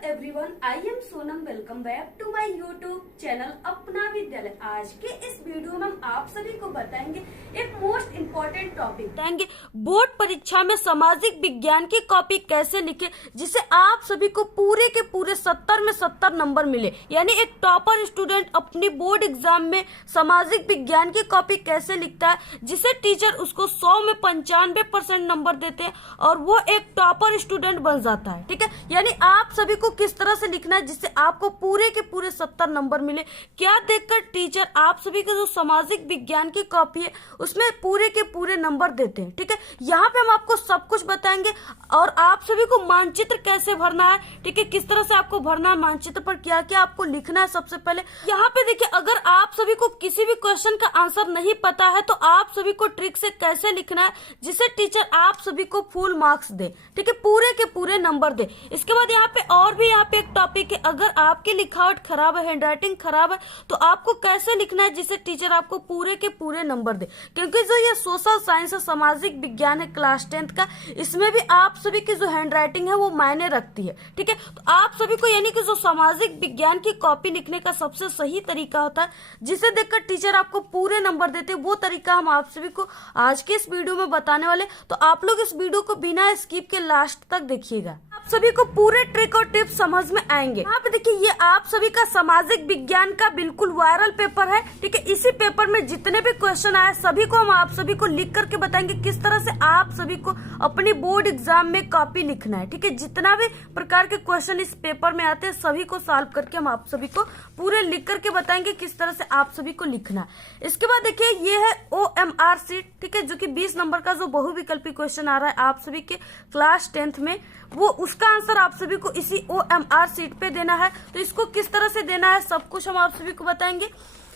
Everyone, I am Sonam. Welcome back to my YouTube channel Apna Vidyalaya. आज के इस वीडियो में हम आप सभी को बताएंगे एक मोस्ट इम्पोर्टेंट टॉपिक बताएंगे। बोर्ड परीक्षा में सामाजिक विज्ञान की कॉपी कैसे लिखे जिसे आप सभी को पूरे के पूरे 70 में 70 नंबर मिले। यानी एक टॉपर स्टूडेंट अपनी बोर्ड एग्जाम में सामाजिक विज्ञान की कॉपी कैसे लिखता है जिसे टीचर उसको 100 में 95% नंबर देते हैं और वो एक टॉपर स्टूडेंट बन जाता है। ठीक है, यानी आप सभी को किस तरह से लिखना है जिससे आपको पूरे के पूरे 70 नंबर मिले। क्या देखकर टीचर आप सभी के जो सामाजिक विज्ञान की कॉपी है उसमें पूरे के पूरे नंबर देते हैं। ठीक है, यहाँ पे हम आपको सब कुछ बताएंगे और आप सभी को मानचित्र कैसे भरना है। ठीक है, किस तरह से आपको भरना है, मानचित्र पर क्या क्या आपको लिखना है। सबसे पहले यहाँ पे देखिए, अगर आप सभी को किसी भी क्वेश्चन का आंसर नहीं पता है तो आप सभी को ट्रिक से कैसे लिखना है जिससे टीचर आप सभी को फुल मार्क्स दे। ठीक है, पूरे के पूरे नंबर दे। इसके बाद यहाँ पे और भी यहाँ पे एक टॉपिक है, अगर आपकी लिखावट खराब है, हैंडराइटिंग खराब है तो आपको कैसे लिखना है जिससे टीचर आपको पूरे के पूरे नंबर दे। क्योंकि जो ये सोशल साइंस है, सामाजिक विज्ञान है क्लास 10th का, इसमें भी आप सभी की जो हैंडराइटिंग है वो मायने रखती है। ठीक है, तो आप सभी को यानी कि जो सामाजिक विज्ञान की कॉपी लिखने का सबसे सही तरीका होता है जिसे देखकर टीचर आपको पूरे नंबर देते हैं, वो तरीका हम आप सभी को आज के इस वीडियो में बताने वाले। तो आप लोग इस वीडियो को बिना स्किप के लास्ट तक देखिएगा, आप सभी को पूरे ट्रिक और टिप्स समझ में आएंगे। यहाँ पे देखिए, ये आप सभी का सामाजिक विज्ञान का बिल्कुल वायरल पेपर है। ठीक है, इसी पेपर में जितने भी क्वेश्चन आए सभी को हम आप सभी को लिख करके बताएंगे किस तरह से आप सभी को अपनी बोर्ड एग्जाम में कॉपी लिखना है। ठीक है, जितना भी प्रकार के क्वेश्चन इस पेपर में आते हैं सभी को सॉल्व करके हम आप सभी को पूरे लिख करके बताएंगे किस तरह से आप सभी को लिखना है। इसके बाद देखिए, ये है OMR शीट। ठीक है, जो कि 20 नंबर का जो बहुविकल्पी क्वेश्चन आ रहा है आप सभी के क्लास 10th में, वो उसका आंसर आप सभी को इसी OMR शीट पे देना है। तो इसको किस तरह से देना है सब कुछ हम आप सभी को बताएंगे।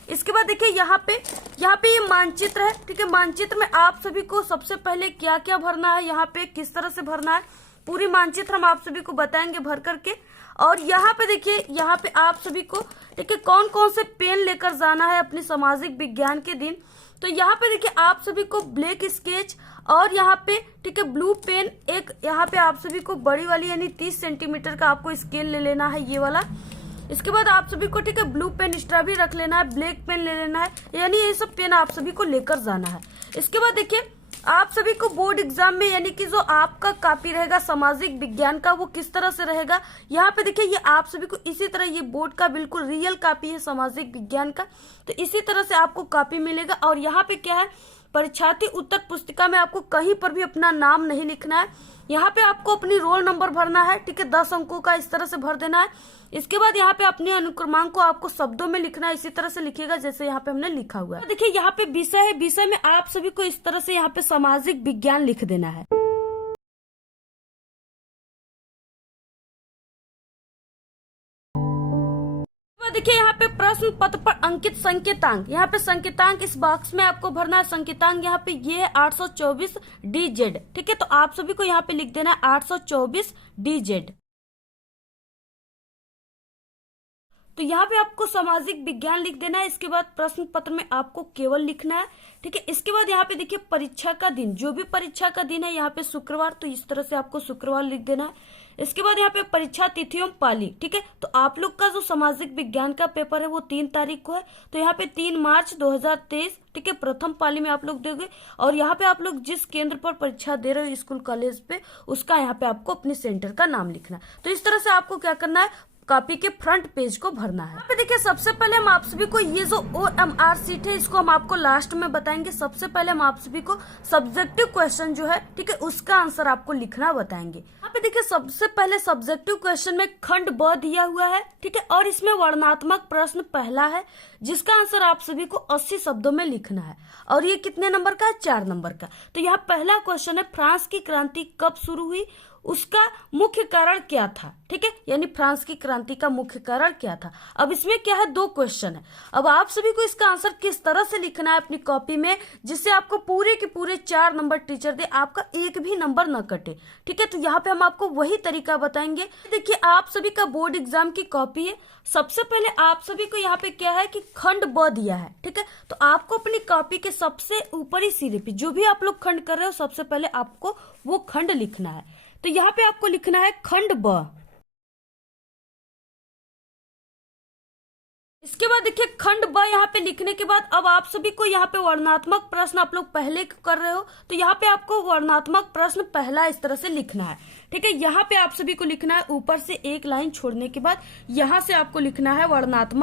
इसके बाद देखिए, यहाँ पे ये मानचित्र है। ठीक है, मानचित्र में आप सभी को सबसे पहले क्या क्या भरना है, यहाँ पे किस तरह से भरना है, पूरी मानचित्र हम आप सभी को बताएंगे भर करके। और यहाँ पे देखिए, यहाँ पे आप सभी को देखिए कौन कौन से पेन लेकर जाना है अपने सामाजिक विज्ञान के दिन। तो यहाँ पे देखिए, आप सभी को ब्लैक स्केच और यहाँ पे ठीक है ब्लू पेन, एक यहाँ पे आप सभी को बड़ी वाली यानी 30 सेंटीमीटर का आपको स्केल ले लेना है, ये वाला। इसके बाद आप सभी को ठीक है ब्लू पेन एक्स्ट्रा भी रख लेना है, ब्लैक पेन ले लेना है, यानी ये सब पेन आप सभी को लेकर जाना है। इसके बाद देखिए, आप सभी को बोर्ड एग्जाम में यानी कि जो आपका कॉपी रहेगा सामाजिक विज्ञान का वो किस तरह से रहेगा। यहाँ पे देखिए, ये आप सभी को इसी तरह, ये बोर्ड का बिल्कुल रियल कॉपी है सामाजिक विज्ञान का, तो इसी तरह से आपको कॉपी मिलेगा। और यहाँ पे क्या है, परीक्षार्थी उत्तर पुस्तिका में आपको कहीं पर भी अपना नाम नहीं लिखना है, यहाँ पे आपको अपनी रोल नंबर भरना है। ठीक है, 10 अंकों का इस तरह से भर देना है। इसके बाद यहाँ पे अपने अनुक्रमांक को आपको शब्दों में लिखना है, इसी तरह से लिखिएगा जैसे यहाँ पे हमने लिखा हुआ है। देखिए, यहाँ पे विषय है, विषय में आप सभी को इस तरह से यहाँ पे सामाजिक विज्ञान लिख देना है। देखिए, यहाँ पे प्रश्न पत्र पर अंकित संकेतांक, यहाँ पे संकेतांक इस बॉक्स में आपको भरना है। संकेतांक यहाँ पे ये है 824 DZ। ठीक है, तो आप सभी को यहाँ पे लिख देना है 824 DZ। तो यहाँ पे आपको सामाजिक विज्ञान लिख देना है। इसके बाद प्रश्न पत्र में आपको केवल लिखना है। ठीक है, इसके बाद यहाँ पे देखिए परीक्षा का दिन, जो भी परीक्षा का दिन है यहाँ पे शुक्रवार, तो इस तरह से आपको शुक्रवार लिख देना है। इसके बाद यहाँ पे परीक्षा तिथि एवं पाली। ठीक है, तो आप लोग का जो सामाजिक विज्ञान का पेपर है वो 3 तारीख को है, तो यहाँ पे 3 मार्च 2023 ठीक है प्रथम पाली में आप लोग दोगे। और यहाँ पे आप लोग जिस केंद्र पर परीक्षा दे रहे हो स्कूल कॉलेज पे, उसका यहाँ पे आपको अपने सेंटर का नाम लिखना है। तो इस तरह से आपको क्या करना है, कॉपी के फ्रंट पेज को भरना है। यहाँ पे देखिए, सबसे पहले हम आप सभी को ये जो OMR शीट है इसको हम आपको लास्ट में बताएंगे। सबसे पहले हम आप सभी को सब्जेक्टिव क्वेश्चन जो है ठीक है उसका आंसर आपको लिखना बताएंगे। यहाँ पे देखिए, सबसे पहले सब्जेक्टिव क्वेश्चन में खंड ब दिया हुआ है। ठीक है, और इसमें वर्णनात्मक प्रश्न पहला है जिसका आंसर आप सभी को 80 शब्दों में लिखना है। और ये कितने नंबर का है, 4 नंबर का। तो यहाँ पहला क्वेश्चन है, फ्रांस की क्रांति कब शुरू हुई, उसका मुख्य कारण क्या था। ठीक है, यानी फ्रांस की क्रांति का मुख्य कारण क्या था। अब इसमें क्या है, 2 क्वेश्चन है। अब आप सभी को इसका आंसर किस तरह से लिखना है अपनी कॉपी में जिससे आपको पूरे के पूरे 4 नंबर टीचर दे, आपका एक भी नंबर न कटे। ठीक है, तो यहाँ पे हम आपको वही तरीका बताएंगे। देखिए, आप सभी का बोर्ड एग्जाम की कॉपी है। सबसे पहले आप सभी को यहाँ पे क्या है कि खंड ब दिया है। ठीक है, तो आपको अपनी कॉपी के सबसे ऊपरी सिरे पे जो भी आप लोग खंड कर रहे हो सबसे पहले आपको वो खंड लिखना है। तो यहाँ पे आपको लिखना है खंड ब। इसके बाद देखिए खंड ब यहाँ पे लिखने के बाद अब आप सभी को यहाँ पे वर्णनात्मक प्रश्न आप लोग पहले कर रहे हो, तो यहाँ पे आपको वर्णनात्मक प्रश्न पहला इस तरह से लिखना है। ठीक है, यहाँ पे आप सभी को लिखना है ऊपर से एक लाइन छोड़ने के बाद यहाँ से आपको लिखना है वर्णनात्मक।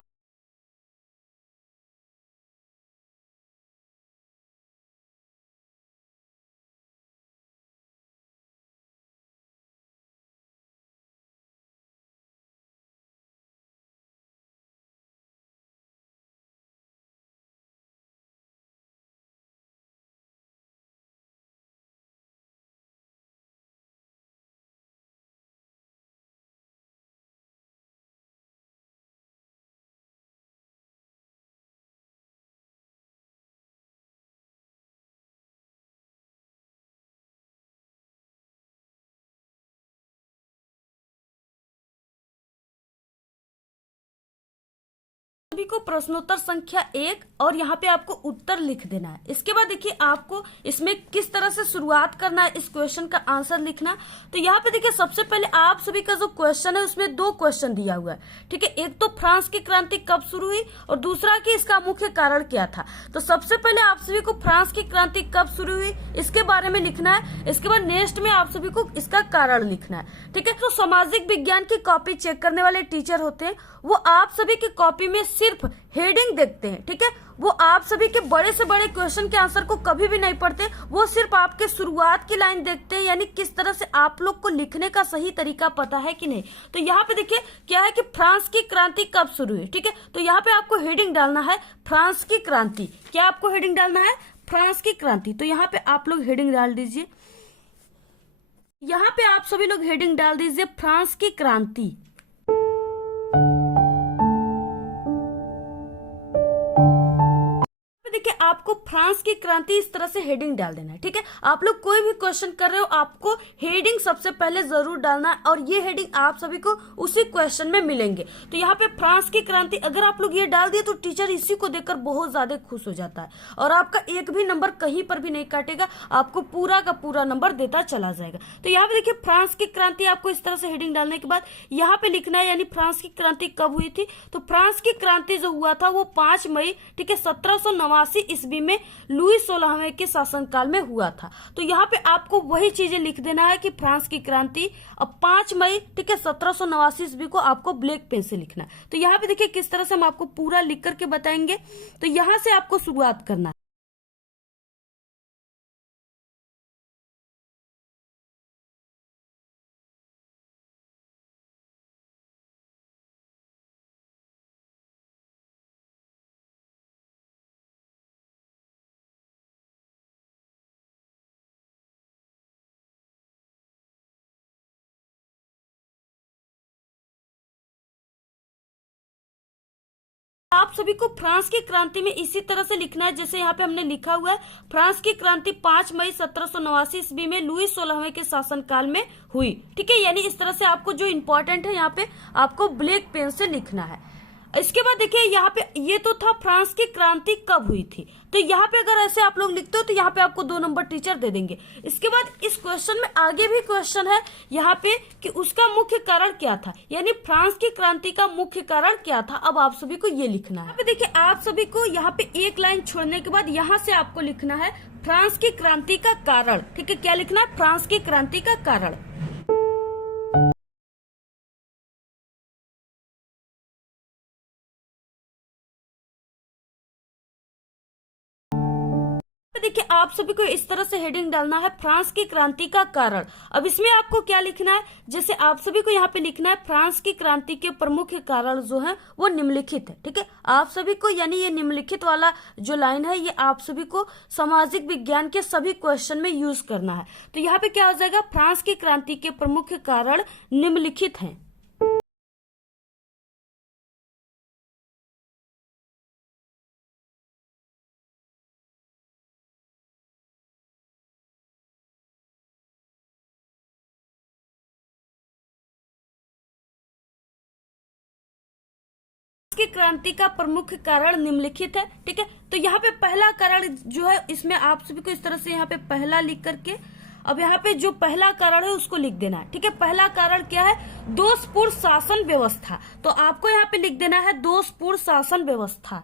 सभी को प्रश्नोत्तर संख्या 1 और यहाँ पे आपको उत्तर लिख देना है। इसके बाद देखिए आपको इसमें किस तरह से शुरुआत करना है, इस क्वेश्चन का आंसर लिखना। तो यहाँ पे देखिए सबसे पहले आप सभी का जो क्वेश्चन है उसमें 2 क्वेश्चन दिया हुआ है। ठीक है, एक तो फ्रांस की क्रांति कब शुरू हुई और दूसरा कि इसका मुख्य कारण क्या था। तो सबसे पहले आप सभी को फ्रांस की क्रांति कब शुरू हुई इसके बारे में लिखना है। इसके बाद नेक्स्ट में आप सभी को इसका कारण लिखना है। ठीक है, तो सामाजिक विज्ञान की कॉपी चेक करने वाले टीचर होते हैं, वो आप सभी की कॉपी में सिर्फ हेडिंग देखते हैं। ठीक है, वो आप सभी के बड़े से बड़े क्वेश्चन के आंसर को कभी भी नहीं पढ़ते, वो सिर्फ आपके शुरुआत की लाइन देखते हैं, यानी किस तरह से आप लोग को लिखने का सही तरीका पता है कि नहीं। तो यहाँ पे देखिए क्या है कि फ्रांस की क्रांति कब शुरू हुई। ठीक है, तो यहाँ पे आपको हेडिंग डालना है फ्रांस की क्रांति। क्या आपको हेडिंग डालना है? फ्रांस की क्रांति। तो यहाँ पे आप लोग हेडिंग डाल दीजिए, यहाँ पे आप सभी लोग हेडिंग डाल दीजिए फ्रांस की क्रांति। देखिए आपको फ्रांस की क्रांति इस तरह से हेडिंग डाल देना है। ठीक है, आप लोग कोई भी क्वेश्चन कर रहे हो आपको हेडिंग सबसे पहले जरूर डालना है, और ये हेडिंग आप सभी को उसी क्वेश्चन में मिलेंगे। तो यहाँ पे फ्रांस की क्रांति अगर आप लोग ये डाल दिए तो टीचर इसी को देखकर बहुत ज्यादा खुश हो जाता है और आपका एक भी नंबर कहीं पर भी नहीं काटेगा, आपको पूरा का पूरा नंबर देता चला जाएगा। तो यहाँ पे देखिए फ्रांस की क्रांति आपको इस तरह से हेडिंग डालने के बाद यहाँ पे लिखना है, यानी फ्रांस की क्रांति कब हुई थी। तो फ्रांस की क्रांति जो हुआ था वो 5 मई, ठीक है, 1789 ईस्वी में लुई 16वें के शासनकाल में हुआ था। तो यहाँ पे आपको वही चीजें लिख देना है कि फ्रांस की क्रांति अब 5 मई, ठीक है, 1789 ईस्वी को आपको ब्लैक पेन से लिखना है। तो यहाँ पे देखिए किस तरह से हम आपको पूरा लिख करके बताएंगे। तो यहाँ से आपको शुरुआत करना है। आप सभी को फ्रांस की क्रांति में इसी तरह से लिखना है जैसे यहाँ पे हमने लिखा हुआ है, फ्रांस की क्रांति 5 मई 1789 ईस्वी में लुई 16वें के शासनकाल में हुई। ठीक है, यानी इस तरह से आपको जो इम्पोर्टेंट है यहाँ पे आपको ब्लैक पेन से लिखना है। इसके बाद देखिए यहाँ पे ये तो था फ्रांस की क्रांति कब हुई थी। तो यहाँ पे अगर ऐसे आप लोग लिखते हो तो यहाँ पे आपको 2 नंबर टीचर दे देंगे। इसके बाद इस क्वेश्चन में आगे भी क्वेश्चन है यहाँ पे कि उसका मुख्य कारण क्या था, यानी फ्रांस की क्रांति का मुख्य कारण क्या था। अब आप सभी को ये लिखना है। यहाँ पे देखिए आप सभी को यहाँ पे एक लाइन छोड़ने के बाद यहाँ से आपको लिखना है फ्रांस की क्रांति का कारण। ठीक है, क्या लिखना है? फ्रांस की क्रांति का कारण। देखिए आप सभी को इस तरह से हेडिंग डालना है फ्रांस की क्रांति का कारण। अब इसमें आपको क्या लिखना है, जैसे आप सभी को यहाँ पे लिखना है फ्रांस की क्रांति के प्रमुख कारण जो है वो निम्नलिखित है। ठीक है, आप सभी को यानी ये निम्नलिखित वाला जो लाइन है ये आप सभी को सामाजिक विज्ञान के सभी क्वेश्चन में यूज करना है। तो यहाँ पे क्या हो जाएगा, फ्रांस की क्रांति के प्रमुख कारण निम्नलिखित है। की क्रांति का प्रमुख कारण निम्नलिखित है। ठीक है, तो यहाँ पे पहला कारण जो है इसमें आप सभी को इस तरह से यहाँ पे पहला लिख करके अब यहाँ पे जो पहला कारण है उसको लिख देना है। ठीक है, पहला कारण क्या है? दोषपूर्ण शासन व्यवस्था। तो आपको यहाँ पे लिख देना है दोषपूर्ण शासन व्यवस्था।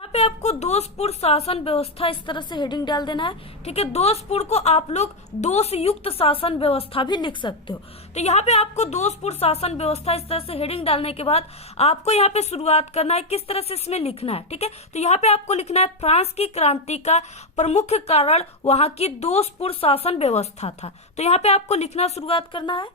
यहाँ पे आपको दोषपूर्ण शासन व्यवस्था इस तरह से हेडिंग डाल देना है। ठीक है, दोषपूर्ण को आप लोग दोषयुक्त शासन व्यवस्था भी लिख सकते हो। तो यहाँ पे आपको दोषपूर्ण शासन व्यवस्था इस तरह से हेडिंग डालने के बाद आपको यहाँ पे शुरुआत करना है, किस तरह से इसमें लिखना है। ठीक है, तो यहाँ पे आपको लिखना है फ्रांस की क्रांति का प्रमुख कारण वहां की दोषपूर्ण शासन व्यवस्था था। तो यहाँ पे आपको लिखना शुरुआत करना है।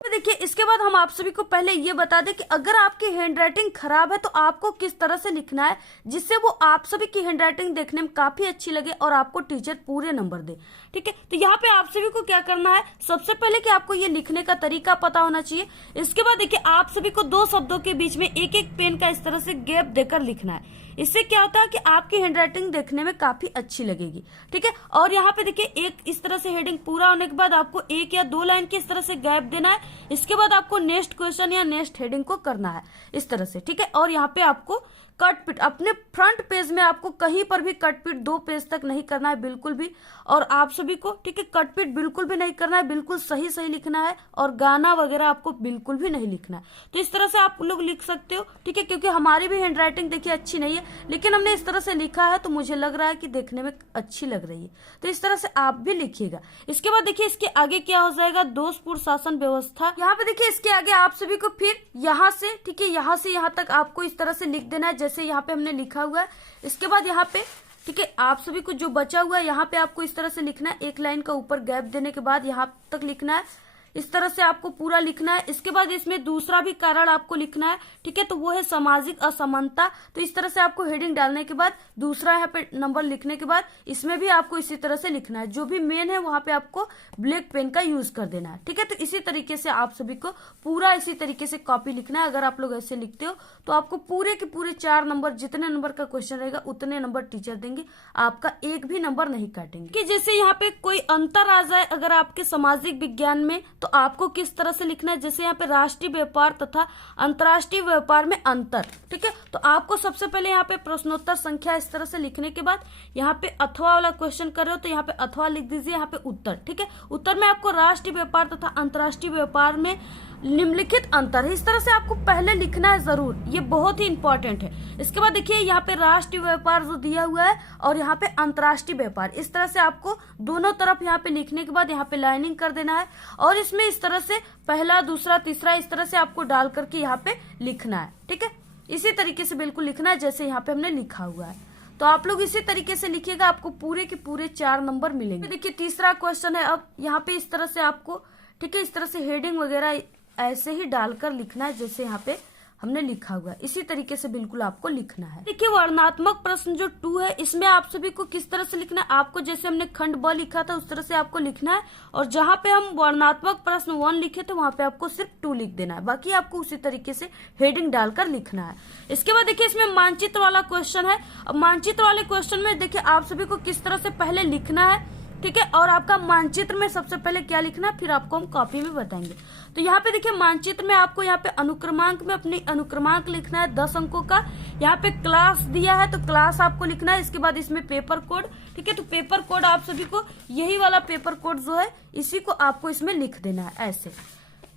तो देखिए, इसके बाद हम आप सभी को पहले ये बता दें कि अगर आपकी हैंडराइटिंग खराब है तो आपको किस तरह से लिखना है जिससे वो आप सभी की हैंडराइटिंग देखने में काफी अच्छी लगे और आपको टीचर पूरे नंबर दे। ठीक है, तो यहाँ पे आप सभी को क्या करना है, सबसे पहले कि आपको ये लिखने का तरीका पता होना चाहिए। इसके बाद देखिए, आप सभी को दो शब्दों के बीच में एक एक पेन का इस तरह से गैप देकर लिखना है। इससे क्या होता है कि आपकी हैंडराइटिंग देखने में काफी अच्छी लगेगी। ठीक है, और यहाँ पे देखिए, एक इस तरह से हेडिंग पूरा होने के बाद आपको एक या दो लाइन की इस तरह से गैप देना है। इसके बाद आपको नेक्स्ट क्वेश्चन या नेक्स्ट हेडिंग को करना है इस तरह से। ठीक है, और यहाँ पे आपको कट पीट अपने फ्रंट पेज में आपको कहीं पर भी कट पीट 2 पेज तक नहीं करना है बिल्कुल भी। और आप सभी को, ठीक है, कट पीट बिल्कुल भी नहीं करना है, बिल्कुल सही सही लिखना है और गाना वगैरह आपको बिल्कुल भी नहीं लिखना है। तो इस तरह से आप लोग लिख सकते हो। ठीक है, क्योंकि हमारी भी हैंडराइटिंग देखिए अच्छी नहीं है, लेकिन हमने इस तरह से लिखा है तो मुझे लग रहा है कि देखने में अच्छी लग रही है। तो इस तरह से आप भी लिखिएगा। इसके बाद देखिए, इसके आगे क्या हो जाएगा, दोषपूर्ण शासन व्यवस्था। यहाँ पे देखिए, इसके आगे आप सभी को फिर यहाँ से, ठीक है, यहाँ से यहाँ तक आपको इस तरह से लिख देना है जैसे यहाँ पे हमने लिखा हुआ है। इसके बाद यहाँ पे, ठीक है, आप सभी को जो बचा हुआ है यहाँ पे आपको इस तरह से लिखना है, एक लाइन का ऊपर गैप देने के बाद यहाँ तक लिखना है। इस तरह से आपको पूरा लिखना है। इसके बाद इसमें दूसरा भी कारण आपको लिखना है। ठीक है, तो वो है सामाजिक असमानता। तो इस तरह से आपको हेडिंग डालने के बाद दूसरा यहाँ पे नंबर लिखने के बाद इसमें भी आपको इसी तरह से लिखना है। जो भी मेन है वहां पे आपको ब्लैक पेन का यूज कर देना है। ठीक है, तो इसी तरीके से आप सभी को पूरा इसी तरीके से कॉपी लिखना है। अगर आप लोग ऐसे लिखते हो तो आपको पूरे के पूरे 4 नंबर, जितने नंबर का क्वेश्चन रहेगा उतने नंबर टीचर देंगे, आपका एक भी नंबर नहीं काटेंगे। कि जैसे यहाँ पे कोई अंतर आ जाए अगर आपके सामाजिक विज्ञान में, तो आपको किस तरह से लिखना है, जैसे यहाँ पे राष्ट्रीय व्यापार तथा अंतर्राष्ट्रीय व्यापार में अंतर। ठीक है, तो आपको सबसे पहले यहाँ पे प्रश्नोत्तर संख्या इस तरह से लिखने के बाद यहाँ पे अथवा वाला क्वेश्चन कर रहे हो तो यहाँ पे अथवा लिख दीजिए, यहाँ पे उत्तर। ठीक है, उत्तर में आपको राष्ट्रीय व्यापार तथा अंतर्राष्ट्रीय व्यापार में निम्नलिखित अंतर है, इस तरह से आपको पहले लिखना है जरूर, ये बहुत ही इंपॉर्टेंट है। इसके बाद देखिए, यहाँ पे राष्ट्रीय व्यापार जो दिया हुआ है और यहाँ पे अंतर्राष्ट्रीय व्यापार, इस तरह से आपको दोनों तरफ यहाँ पे लिखने के बाद यहाँ पे लाइनिंग कर देना है और इसमें इस तरह से पहला, दूसरा, तीसरा इस तरह से आपको डाल करके यहाँ पे लिखना है। ठीक है, इसी तरीके से बिल्कुल लिखना है जैसे यहाँ पे हमने लिखा हुआ है। तो आप लोग इसी तरीके से लिखिएगा, आपको पूरे के पूरे 4 नंबर मिलेंगे। देखिए, तीसरा क्वेश्चन है। अब यहाँ पे इस तरह से आपको, ठीक है, इस तरह से हेडिंग वगैरह ऐसे ही डालकर लिखना है जैसे यहाँ पे हमने लिखा हुआ है, इसी तरीके से बिल्कुल आपको लिखना है। देखिए, वर्णनात्मक प्रश्न जो 2 है, इसमें आप सभी को किस तरह से लिखना है, आपको जैसे हमने खंड ब लिखा था उस तरह से आपको लिखना है। और जहां पे हम वर्णनात्मक प्रश्न 1 लिखे थे वहां पे आपको सिर्फ 2 लिख देना है, बाकी आपको उसी तरीके से हेडिंग डालकर लिखना है। इसके बाद देखिए, इसमें मानचित्र वाला क्वेश्चन है। अब मानचित्र वाले क्वेश्चन में देखिए, आप सभी को किस तरह से पहले लिखना है। ठीक है, और आपका मानचित्र में सबसे पहले क्या लिखना है फिर आपको हम कॉपी में बताएंगे। तो यहाँ पे देखिए, मानचित्र में आपको यहाँ पे अनुक्रमांक में अपनी अनुक्रमांक लिखना है 10 अंकों का। यहाँ पे क्लास दिया है तो क्लास आपको लिखना है। इसके बाद इसमें पेपर कोड, ठीक है, तो पेपर कोड आप सभी को यही वाला पेपर कोड जो है इसी को आपको इसमें लिख देना है ऐसे।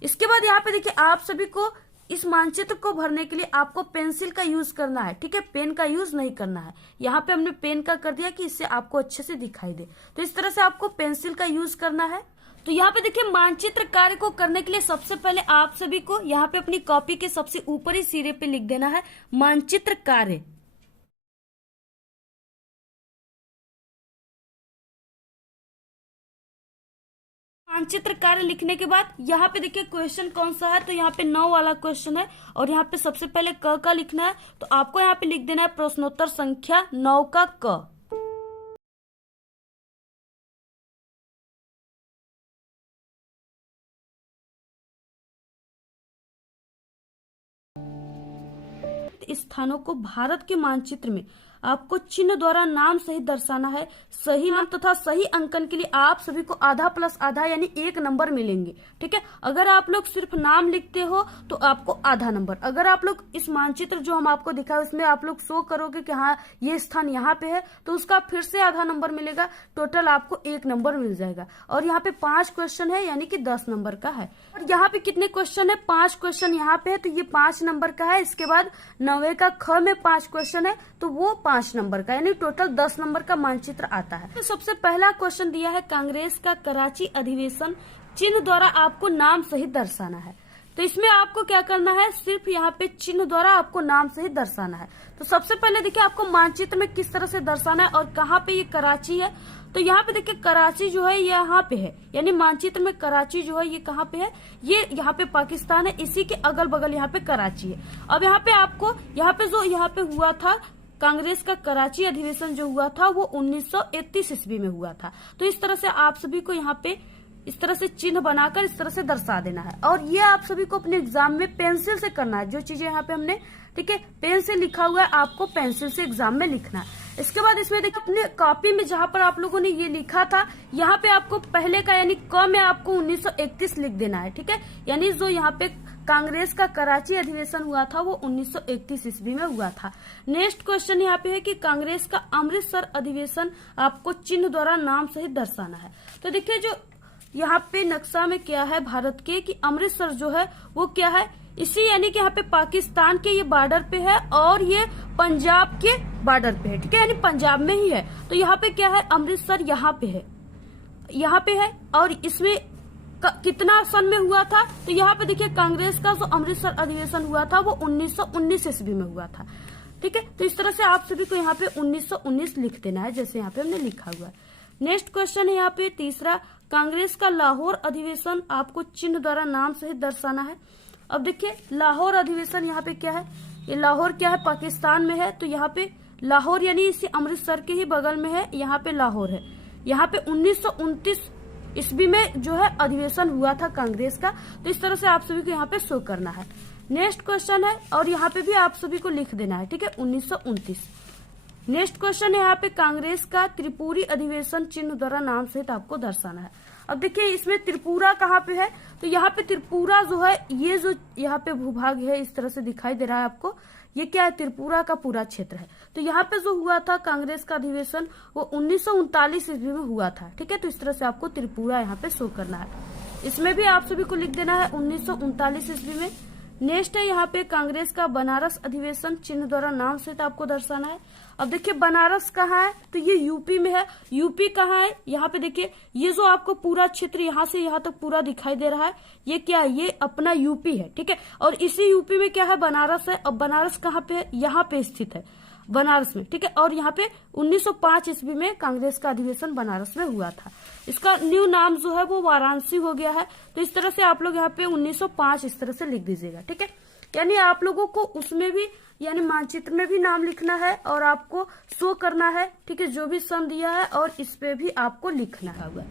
इसके बाद यहाँ पे देखिए, आप सभी को इस मानचित्र को भरने के लिए आपको पेंसिल का यूज करना है। ठीक है, पेन का यूज नहीं करना है। यहाँ पे हमने पेन का कर दिया कि इससे आपको अच्छे से दिखाई दे, तो इस तरह से आपको पेंसिल का यूज करना है। तो यहाँ पे देखिए, मानचित्र कार्य को करने के लिए सबसे पहले आप सभी को यहाँ पे अपनी कॉपी के सबसे ऊपरी सिरे पे लिख देना है मानचित्र कार्य। मानचित्र कार्य लिखने के बाद यहाँ पे देखिए क्वेश्चन कौन सा है, तो यहाँ पे 9 वाला क्वेश्चन है और यहाँ पे सबसे पहले क का लिखना है। तो आपको यहाँ पे लिख देना है प्रश्नोत्तर संख्या 9 का क। निम्नलिखित स्थानों को भारत के मानचित्र में आपको चिन्ह द्वारा नाम सहित दर्शाना है। सही नाम तथा सही अंकन के लिए आप सभी को आधा प्लस आधा यानी 1 नंबर मिलेंगे। ठीक है, अगर आप लोग सिर्फ नाम लिखते हो तो आपको आधा नंबर, अगर आप लोग इस मानचित्र जो हम आपको दिखाए उसमें आप लोग शो करोगे कि हाँ ये स्थान यहाँ पे है तो उसका फिर से आधा नंबर मिलेगा, टोटल आपको 1 नंबर मिल जाएगा। और यहाँ पे 5 क्वेश्चन है यानी कि 10 नंबर का है। और यहाँ पे कितने क्वेश्चन है? 5 क्वेश्चन यहाँ पे है तो ये 5 नंबर का है। इसके बाद 9वीं का ख में 5 क्वेश्चन है तो वो 5 नंबर का, यानी टोटल 10 नंबर का मानचित्र आता है। तो सबसे पहला क्वेश्चन दिया है कांग्रेस का कराची अधिवेशन चिन्ह द्वारा आपको नाम सहित दर्शाना है। तो इसमें आपको क्या करना है, सिर्फ यहाँ पे चिन्ह द्वारा आपको नाम सहित दर्शाना है। तो सबसे पहले देखिए आपको मानचित्र में किस तरह से दर्शाना है और कहाँ पे ये कराची है। तो यहाँ पे देखिए कराची जो है यहाँ पे है, यानी मानचित्र में कराची जो है ये कहाँ पे है, ये यहाँ पे पाकिस्तान है, इसी के अगल बगल यहाँ पे कराची है। अब यहाँ पे आपको यहाँ पे जो यहाँ पे हुआ था कांग्रेस का कराची अधिवेशन जो हुआ था वो 1931 ईस्वी में हुआ था। तो इस तरह से आप सभी को यहाँ पे इस तरह से चिन्ह बनाकर इस तरह से दर्शा देना है। और ये आप सभी को अपने एग्जाम में पेंसिल से करना है। जो चीजें यहाँ पे हमने ठीक है पेन से लिखा हुआ है आपको पेंसिल से एग्जाम में लिखना है। इसके बाद इसमें देखिए अपने कॉपी में जहाँ पर आप लोगों ने ये लिखा था यहाँ पे आपको पहले का यानी क में आपको 1931 लिख देना है। ठीक है, यानी जो यहाँ पे कांग्रेस का कराची अधिवेशन हुआ था वो 1931 ईस्वी में हुआ था। नेक्स्ट क्वेश्चन यहाँ पे है कि कांग्रेस का अमृतसर अधिवेशन आपको चिन्ह द्वारा नाम सहित दर्शाना है। तो देखिए जो यहाँ पे नक्शा में क्या है भारत के कि अमृतसर जो है वो क्या है, इसी यानी कि यहाँ पे पाकिस्तान के ये बॉर्डर पे है और ये पंजाब के बॉर्डर पे है। ठीक है, यानी पंजाब में ही है। तो यहाँ पे क्या है, अमृतसर यहाँ पे है, यहाँ पे है। और इसमें कितना सन में हुआ था, तो यहाँ पे देखिए कांग्रेस का जो अमृतसर अधिवेशन हुआ था वो 1919 ईस्वी में हुआ था। ठीक है, तो इस तरह से आप सभी को यहाँ पे 1919 लिख देना है जैसे यहाँ पे हमने लिखा हुआ है। नेक्स्ट क्वेश्चन है यहाँ पे तीसरा, कांग्रेस का लाहौर अधिवेशन आपको चिन्ह द्वारा नाम सहित दर्शाना है। अब देखिए लाहौर अधिवेशन यहाँ पे क्या है, ये लाहौर क्या है, पाकिस्तान में है। तो यहाँ पे लाहौर यानी इसी अमृतसर के ही बगल में है, यहाँ पे लाहौर है। यहाँ पे 1929 ईस्वी में जो है अधिवेशन हुआ था कांग्रेस का। तो इस तरह से आप सभी को यहाँ पे शो करना है। नेक्स्ट क्वेश्चन है और यहाँ पे भी आप सभी को लिख देना है। ठीक है, 1929। नेक्स्ट क्वेश्चन है यहाँ पे कांग्रेस का त्रिपुरी अधिवेशन चिन्ह द्वारा नाम सहित आपको दर्शाना है। अब देखिए इसमें त्रिपुरा कहाँ पे है, तो यहाँ पे त्रिपुरा जो है ये जो यहाँ पे भूभाग है इस तरह से दिखाई दे रहा है आपको, ये क्या है, त्रिपुरा का पूरा क्षेत्र है। तो यहाँ पे जो हुआ था कांग्रेस का अधिवेशन वो 1939 ईस्वी में हुआ था। ठीक है, तो इस तरह से आपको त्रिपुरा यहाँ पे शो करना है। इसमें भी आप सभी को लिख देना है 1939 ईस्वी में। नेक्स्ट है यहाँ पे कांग्रेस का बनारस अधिवेशन चिन्ह द्वारा नाम सहित आपको दर्शाना है। अब देखिए बनारस कहाँ है, तो ये यूपी में है। यूपी कहाँ है, यहाँ पे देखिए ये जो आपको पूरा क्षेत्र यहाँ से यहाँ तक पूरा दिखाई दे रहा है ये क्या है, ये अपना यूपी है। ठीक है, और इसी यूपी में क्या है, बनारस है। अब बनारस कहाँ पे है, यहाँ पे स्थित है बनारस में। ठीक है, और यहाँ पे 1905 ईस्वी में कांग्रेस का अधिवेशन बनारस में हुआ था। इसका न्यू नाम जो है वो वाराणसी हो गया है। तो इस तरह से आप लोग यहाँ पे 1905 इस तरह से लिख दीजिएगा। ठीक है, यानी आप लोगों को उसमें भी यानी मानचित्र में भी नाम लिखना है और आपको शो करना है। ठीक है, जो भी सन दिया है और इस पे भी आपको लिखना है।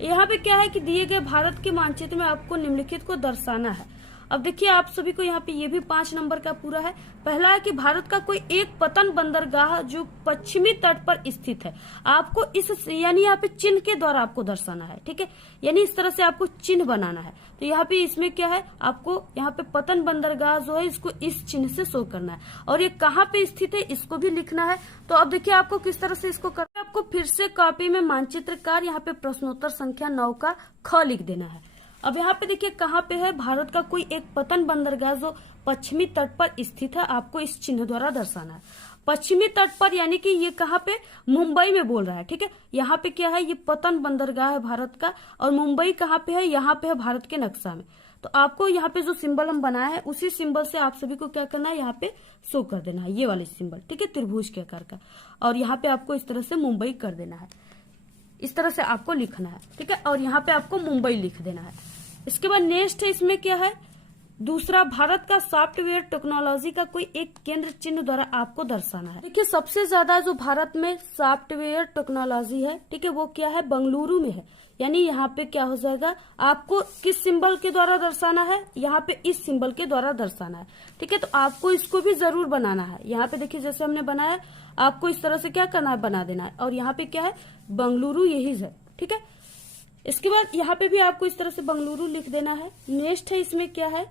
यहाँ पे क्या है कि दिए गए भारत के मानचित्र में आपको निम्नलिखित को दर्शाना है। अब देखिए आप सभी को यहाँ पे ये भी 5 नंबर का पूरा है। पहला है कि भारत का कोई एक पतन बंदरगाह जो पश्चिमी तट पर स्थित है, आपको इस यानी यहाँ पे चिन्ह के द्वारा आपको दर्शाना है। ठीक है, यानी इस तरह से आपको चिन्ह बनाना है। तो यहाँ पे इसमें क्या है, आपको यहाँ पे पतन बंदरगाह जो है इसको इस चिन्ह से शो करना है और ये कहाँ पे स्थित है इसको भी लिखना है। तो अब देखिए आपको किस तरह से इसको करना है, आपको फिर से कॉपी में मानचित्रकार यहाँ पे प्रश्नोत्तर संख्या 9 का ख लिख देना है। अब यहाँ पे देखिए कहाँ पे है, भारत का कोई एक पतन बंदरगाह जो पश्चिमी तट पर स्थित है, आपको इस चिन्ह द्वारा दर्शाना है। पश्चिमी तट पर यानी कि ये कहाँ पे, मुंबई में बोल रहा है। ठीक है, यहाँ पे क्या है, ये पतन बंदरगाह है भारत का और मुंबई कहाँ पे है, यहाँ पे है भारत के नक्शा में। तो आपको यहाँ पे जो सिंबल हम बनाया है उसी सिंबल से आप सभी को क्या करना है, यहाँ पे शो कर देना है ये वाले सिंबल। ठीक है, त्रिभुज के आकार का, और यहाँ पे आपको इस तरह से मुंबई कर देना है, इस तरह से आपको लिखना है। ठीक है, और यहाँ पे आपको मुंबई लिख देना है। इसके बाद नेक्स्ट है इसमें क्या है, दूसरा भारत का सॉफ्टवेयर टेक्नोलॉजी का कोई एक केंद्र चिन्ह द्वारा आपको दर्शाना है। देखिए सबसे ज्यादा जो भारत में सॉफ्टवेयर टेक्नोलॉजी है, ठीक है, वो क्या है, बेंगलुरु में है। यानी यहाँ पे क्या हो जाएगा, आपको किस सिंबल के द्वारा दर्शाना है, यहाँ पे इस सिंबल के द्वारा दर्शाना है। ठीक है, तो आपको इसको भी जरूर बनाना है। यहाँ पे देखिए जैसे हमने बनाया, आपको इस तरह से क्या करना है, बना देना है। और यहाँ पे क्या है, बंगलुरु यही है। ठीक है, इसके बाद यहाँ पे भी आपको इस तरह से बंगलुरु लिख देना है। नेक्स्ट है, इसमें क्या है,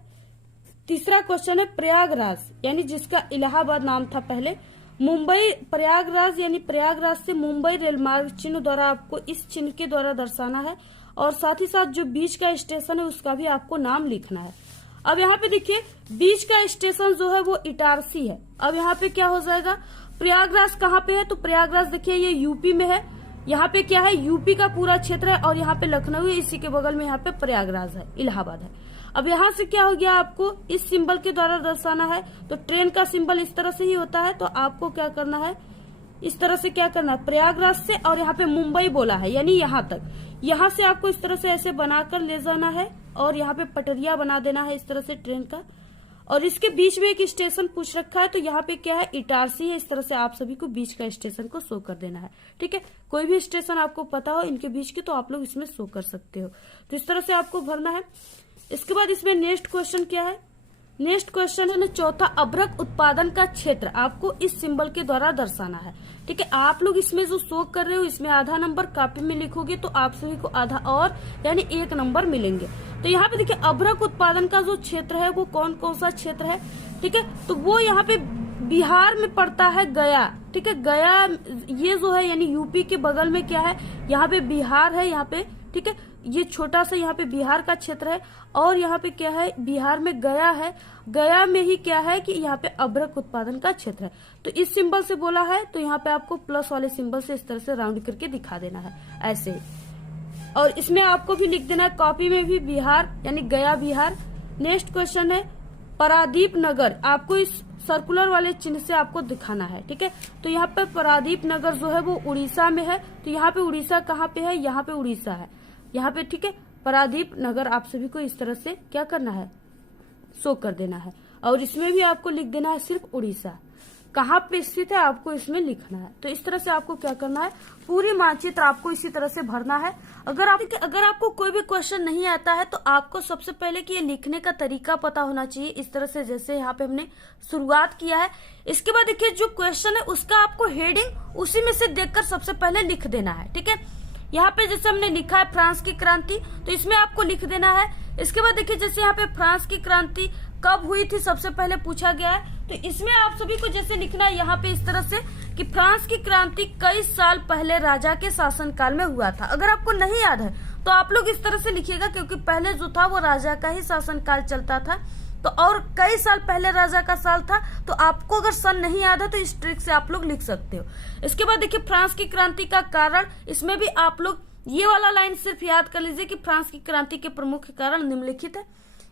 तीसरा क्वेश्चन है प्रयागराज, यानी जिसका इलाहाबाद नाम था पहले, मुंबई प्रयागराज, यानी प्रयागराज से मुंबई रेलमार्ग चिन्ह द्वारा आपको इस चिन्ह के द्वारा दर्शाना है। और साथ ही साथ जो बीच का स्टेशन है उसका भी आपको नाम लिखना है। अब यहाँ पे देखिए बीच का स्टेशन जो है वो इटारसी है। अब यहाँ पे क्या हो जाएगा, प्रयागराज कहाँ पे है, तो प्रयागराज देखिए ये यूपी में है। यहाँ पे क्या है, यूपी का पूरा क्षेत्र है। और यहाँ पे लखनऊ है, इसी के बगल में यहाँ पे प्रयागराज है, इलाहाबाद है। अब यहाँ से क्या हो गया, आपको इस सिंबल के द्वारा दर्शाना है। तो ट्रेन का सिंबल इस तरह से ही होता है, तो आपको क्या करना है, इस तरह से क्या करना है, प्रयागराज से, और यहाँ पे मुंबई बोला है यानी यहाँ तक, यहाँ से आपको इस तरह से ऐसे बनाकर ले जाना है। और यहाँ पे पटरिया बना देना है इस तरह से ट्रेन का। और इसके बीच में एक स्टेशन पूछ रखा है, तो यहाँ पे क्या है, इटारसी है। इस तरह से आप सभी को बीच का स्टेशन को शो कर देना है। ठीक है, कोई भी स्टेशन आपको पता हो इनके बीच की, तो आप लोग इसमें शो कर सकते हो। तो इस तरह से आपको भरना है। इसके बाद इसमें नेक्स्ट क्वेश्चन क्या है, नेक्स्ट क्वेश्चन है चौथा, अभ्रक उत्पादन का क्षेत्र आपको इस सिंबल के द्वारा दर्शाना है। ठीक है, आप लोग इसमें जो शो कर रहे हो इसमें आधा नंबर कॉपी में लिखोगे तो आप सभी को आधा और यानी 1 नंबर मिलेंगे। तो यहाँ पे देखिए अभ्रक उत्पादन का जो क्षेत्र है वो कौन कौन सा क्षेत्र है। ठीक है, तो वो यहाँ पे बिहार में पड़ता है, गया। ठीक है, गया ये जो है यानी यूपी के बगल में क्या है, यहाँ पे बिहार है यहाँ पे। ठीक है, ये छोटा सा यहाँ पे बिहार का क्षेत्र है। और यहाँ पे क्या है, बिहार में गया है, गया में ही क्या है कि यहाँ पे अभ्रक उत्पादन का क्षेत्र है। तो इस सिंबल से बोला है, तो यहाँ पे आपको प्लस वाले सिंबल से इस तरह से राउंड करके दिखा देना है ऐसे। और इसमें आपको भी लिख देना है कॉपी में भी बिहार यानी गया बिहार। नेक्स्ट क्वेश्चन है पारादीप नगर, आपको इस सर्कुलर वाले चिन्ह से आपको दिखाना है। ठीक है, तो यहाँ पे पारादीप नगर जो है वो उड़ीसा में है। तो यहाँ पे उड़ीसा कहाँ पे है, यहाँ पे उड़ीसा है यहाँ पे। ठीक है, पारादीप नगर आप सभी को इस तरह से क्या करना है, शो कर देना है। और इसमें भी आपको लिख देना है सिर्फ उड़ीसा कहाँ पे स्थित है, आपको इसमें लिखना है। तो इस तरह से आपको क्या करना है, पूरी मानचित्र आपको इसी तरह से भरना है। अगर आपको कोई भी क्वेश्चन नहीं आता है तो आपको सबसे पहले कि ये लिखने का तरीका पता होना चाहिए, इस तरह से जैसे यहाँ पे हमने शुरुआत किया है। इसके बाद देखिए जो क्वेश्चन है उसका आपको हेडिंग उसी में से देखकर सबसे पहले लिख देना है। ठीक है, यहाँ पे जैसे हमने लिखा है फ्रांस की क्रांति, तो इसमें आपको लिख देना है। इसके बाद देखिए जैसे यहाँ पे फ्रांस की क्रांति कब हुई थी सबसे पहले पूछा गया है, तो इसमें आप सभी को जैसे लिखना है यहाँ पे इस तरह से कि फ्रांस की क्रांति कई साल पहले राजा के शासनकाल में हुआ था। अगर आपको नहीं याद है तो आप लोग इस तरह से लिखिएगा, क्योंकि पहले जो था वो राजा का ही शासनकाल चलता था। तो और कई साल पहले राजा का साल था, तो आपको अगर सन नहीं याद है तो इस ट्रिक से आप लोग लिख सकते हो। इसके बाद देखिए फ्रांस की क्रांति का कारण, इसमें भी आप लोग ये वाला लाइन सिर्फ याद कर लीजिए कि फ्रांस की क्रांति के प्रमुख कारण निम्नलिखित है।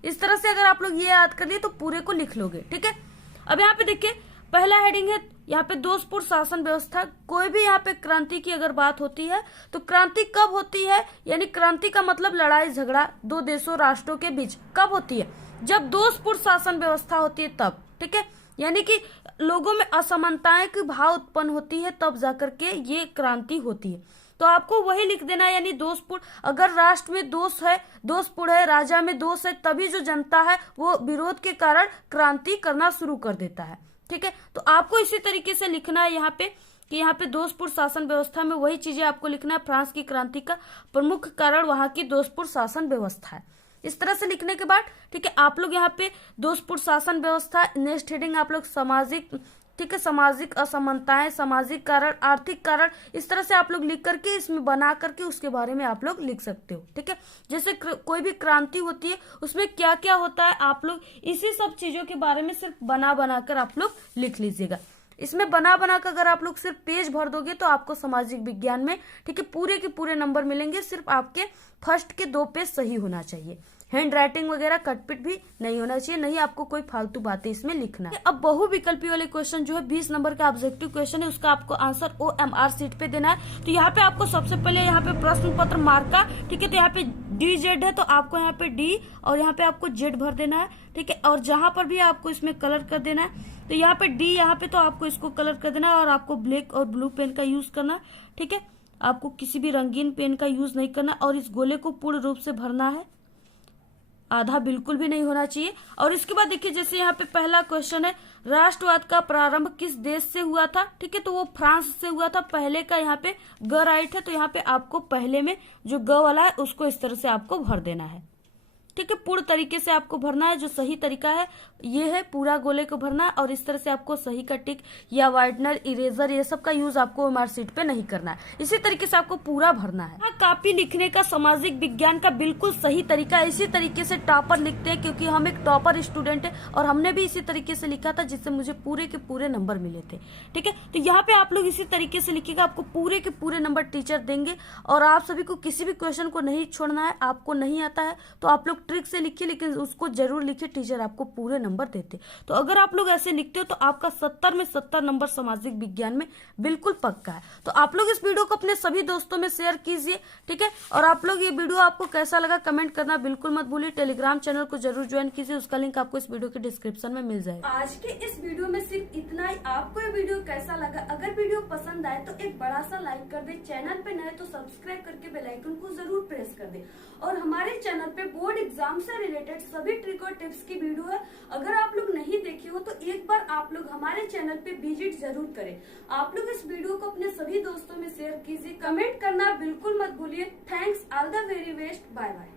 इस तरह से अगर आप लोग ये याद कर लिए तो पूरे को लिख लोगे। ठीक है, अब यहाँ पे देखिए पहला हेडिंग है यहाँ पे दोषपूर्ण शासन व्यवस्था। कोई भी यहाँ पे क्रांति की अगर बात होती है तो क्रांति कब होती है, यानी क्रांति का मतलब लड़ाई झगड़ा दो देशों राष्ट्रों के बीच कब होती है, जब दोषपूर्ण शासन व्यवस्था होती है तब। ठीक है, यानी कि लोगों में असमानताएं की भाव उत्पन्न होती है तब जाकर के ये क्रांति होती है। तो आपको वही लिख देना है, यानी दोषपूर्ण, अगर राष्ट्र में दोष है, दोषपूर्ण है, राजा में दोष है, तभी जो जनता है वो विरोध के कारण क्रांति करना शुरू कर देता है। ठीक है, तो आपको इसी तरीके से लिखना है यहाँ पे कि यहाँ पे दोषपूर्ण शासन व्यवस्था में वही चीजें आपको लिखना है। फ्रांस की क्रांति का प्रमुख कारण वहां की दोषपूर्ण शासन व्यवस्था है। इस तरह से लिखने के बाद ठीक है, आप लोग यहाँ पे दोषपूर्ण शासन व्यवस्था, नेक्स्ट हेडिंग आप लोग सामाजिक, ठीक है, सामाजिक असमानताएं, सामाजिक कारण, आर्थिक कारण, इस तरह से आप लोग लिख करके इसमें बना करके उसके बारे में आप लोग लिख सकते हो। ठीक है, जैसे कोई भी क्रांति होती है उसमें क्या क्या होता है, आप लोग इसी सब चीजों के बारे में सिर्फ बना कर आप लोग लिख लीजिएगा। इसमें बना कर अगर आप लोग सिर्फ पेज भर दोगे तो आपको सामाजिक विज्ञान में ठीक है पूरे के पूरे नंबर मिलेंगे। सिर्फ आपके फर्स्ट के 2 पेज सही होना चाहिए, हैंड राइटिंग वगैरह कटपिट भी नहीं होना चाहिए, नहीं आपको कोई फालतू बातें इसमें लिखना है। अब बहुविकल्पी वाले क्वेश्चन जो है 20 नंबर का ऑब्जेक्टिव क्वेश्चन है, उसका आपको आंसर OMR सीट पे देना है। तो यहाँ पे आपको सबसे पहले यहाँ पे प्रश्न पत्र मार्का, ठीक है, तो यहाँ पे DZ है तो आपको यहाँ पे D और यहाँ पे आपको Z भर देना है। ठीक है, और जहां पर भी आपको इसमें कलर कर देना है, तो यहाँ पे D यहाँ पे तो आपको इसको कलर कर देना है और आपको ब्लैक और ब्लू पेन का यूज करना है। ठीक है, आपको किसी भी रंगीन पेन का यूज नहीं करना और इस गोले को पूर्ण रूप से भरना है, आधा बिल्कुल भी नहीं होना चाहिए। और इसके बाद देखिए जैसे यहाँ पे पहला क्वेश्चन है, राष्ट्रवाद का प्रारंभ किस देश से हुआ था? ठीक है, तो वो फ्रांस से हुआ था। पहले का यहाँ पे ग राइट है, तो यहाँ पे आपको पहले में जो ग वाला है उसको इस तरह से आपको भर देना है। ठीक है, पूर्ण तरीके से आपको भरना है। जो सही तरीका है ये है पूरा गोले को भरना है और इस तरह से आपको सही का टिक या वाइटनर, इरेजर ये सब का यूज आपको मार्कशीट पे नहीं करना है। इसी तरीके से आपको पूरा भरना है। कॉपी लिखने का सामाजिक विज्ञान का बिल्कुल सही तरीका है। इसी तरीके से टॉपर लिखते हैं, क्योंकि हम एक टॉपर स्टूडेंट है और हमने भी इसी तरीके से लिखा था जिससे मुझे पूरे के पूरे नंबर मिले थे। ठीक है, तो यहाँ पे आप लोग इसी तरीके से लिखिएगा, आपको पूरे के पूरे नंबर टीचर देंगे। और आप सभी को किसी भी क्वेश्चन को नहीं छोड़ना है। आपको नहीं आता है तो आप लोग ट्रिक से लिखिए, लेकिन उसको जरूर लिखिए, टीचर आपको पूरे नंबर देते। तो अगर आप लोग ऐसे लिखते हो तो आपका 70 में 70 नंबर सामाजिक विज्ञान में बिल्कुल पक्का है। तो आप लोग इस वीडियो को अपने सभी दोस्तों में शेयर कीजिए। ठीक है, और आप लोग ये वीडियो आपको कैसा लगा कमेंट करना बिल्कुल मत भूलिए। टेलीग्राम चैनल को जरूर ज्वाइन कीजिए, उसका लिंक आपको इस वीडियो के डिस्क्रिप्शन में मिल जाएगा। आज के इस वीडियो में सिर्फ इतना ही। आपको ये वीडियो कैसा लगा? अगर वीडियो पसंद आए तो एक बड़ा सा लाइक कर दे, चैनल पे नए तो सब्सक्राइब करके बेल आइकन को जरूर प्रेस कर दे। और हमारे चैनल पे बोर्ड एग्जाम से रिलेटेड सभी ट्रिक और टिप्स की वीडियो है, अगर आप लोग नहीं देखे हो तो एक बार आप लोग हमारे चैनल पे विजिट जरूर करें। आप लोग इस वीडियो को अपने सभी दोस्तों में शेयर कीजिए, कमेंट करना बिल्कुल मत भूलिए। Thanks, all the very best, bye bye.